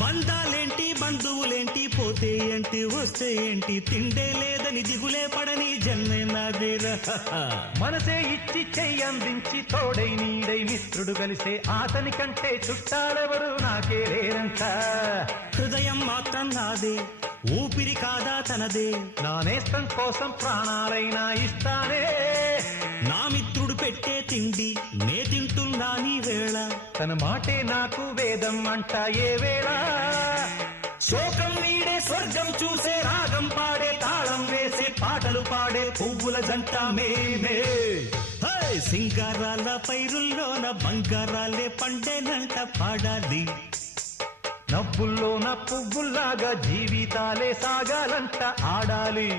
బంధాలేంటి బంధువులేంటి పోతే ఏంటి వస్తే ఏంటి తిండే లేదని దిగులే పడని జన్మే నాదేరా. మనసే ఇచ్చి చెయ్యందించి తోడై నీడై మిత్రుడు కలిసే అతని కంటే చుట్టాలెవరు నాకే లేరంట. హృదయం మాత్రం నాదే, ఊపిరి కాదా తనదే, నా నేస్తం కోసం ప్రాణాలైనా ఇస్తానే. నా మిత్రుడు పెట్టే తిండి నే తింటున్నా నీ వేళ, తన మాటే నాకు వేదం అంట ఏ వేళ. శోకం వీడే స్వర్గం చూసే రాగం పాడే తాళం వేసే పాటలు పాడే పువ్వుల జంట మేమే. సింగారాల పైరుల్లోన బంగారాలే పండేనంట పాడాలి. నవ్వుల్లోన పువ్వుల్లాగా జీవితాలే సాగాలంట ఆడాలి.